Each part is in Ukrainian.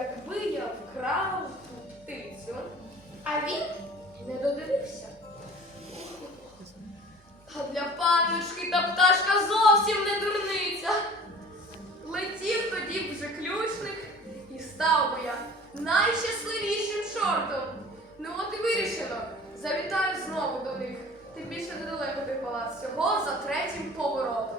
Якби я вкрав ту птицю, а він не додивився. А для панночки та пташка зовсім не дурниця. Летів тоді б вже ключник і став би я найщасливішим шортом. Ну от і вирішено. Завітаю знову до них. Тим більше недалеко той палац всього за третім поворотом.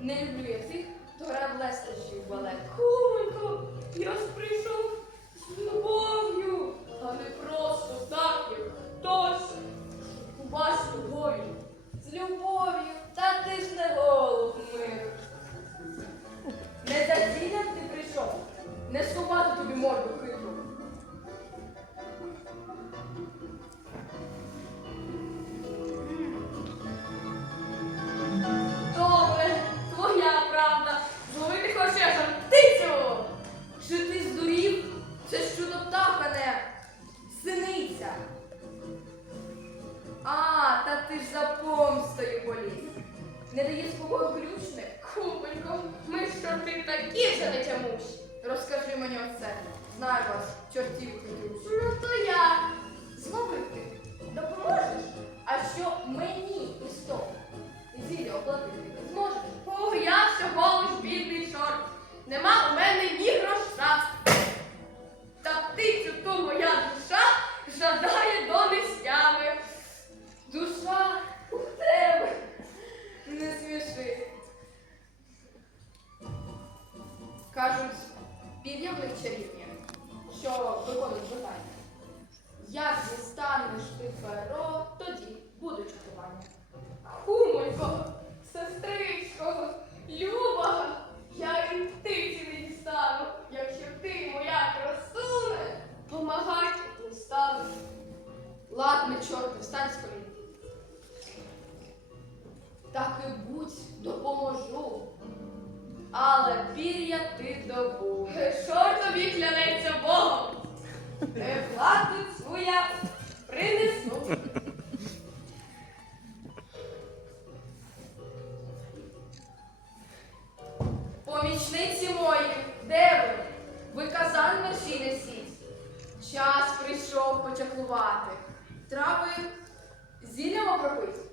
Не люблю я Знаю вас, чортів що виходить бажання. Як дістанеш ти перо, тоді буде чатування. Хумонько, сестричко, Люба, я і птиці не дістану, якщо ти, моя красуне, помагати не станеш. Ладно, чорти, встань з. Так і будь, допоможу. Але пір'я ти добув. Що тобі клянеться Богом? Не платить своя принесу. Помічниці мої, де ви? Ви казан мерші несіть. Час прийшов почаклувати. Трави зіллям окропить.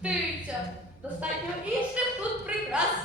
Птиця. Достатньо інших тут прикрас.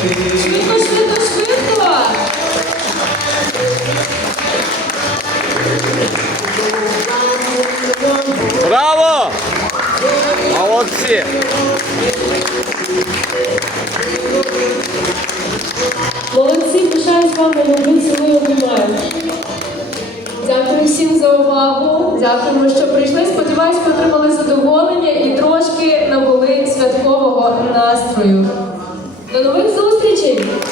Швидко, швидко, швидко. Браво! Молодці! Молодці, пишаюсь вами, люблю цілую обіймаю. Дякую всім за увагу. Дякуємо. Thank you.